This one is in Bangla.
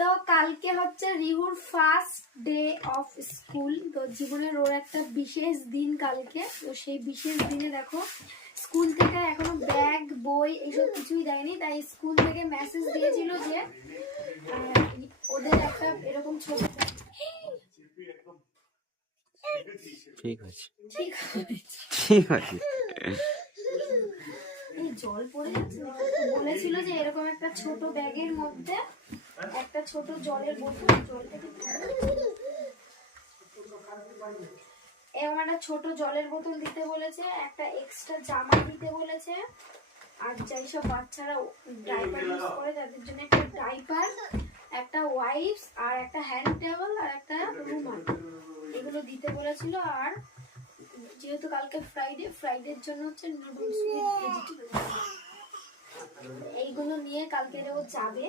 তো কালকে হচ্ছে রিহুর ফার্স্ট ডে অফ স্কুল। তো জীবনের ওর একটা বিশেষ দিন কালকে। তো সেই বিশেষ দিনে দেখো স্কুল থেকে এখনো ব্যাগ বই এইসব কিছুই দেয়নি, তাই স্কুল থেকে মেসেজ দিয়েছিল যে ওদের একটা এরকম ছোট ঠিক আছে ঠিক আছে ঠিক আছে এই জল পড়ে যাচ্ছে। বলেছিল যে এরকম একটা ছোট ব্যাগের মধ্যে একটা ছোট জলের বোতল, এরকম একটা ছোট জলের বোতল দিতে বলেছে, একটা এক্সট্রা জামা দিতে বলেছে, আর যাই সব বাচ্চারা ডাইপার ইউজ করে তাদের জন্য একটা ডাইপার, একটা ওয়াইপস, আর একটা হ্যান্ড টাওয়েল, আর একটা রুমাল, এগুলো দিতে বলেছিল। আর যেহেতু কালকে ফ্রাইডের জন্য হচ্ছে নুডলস উইথ ভেজিটেবল, এইগুলো নিয়ে কালকে ও যাবে।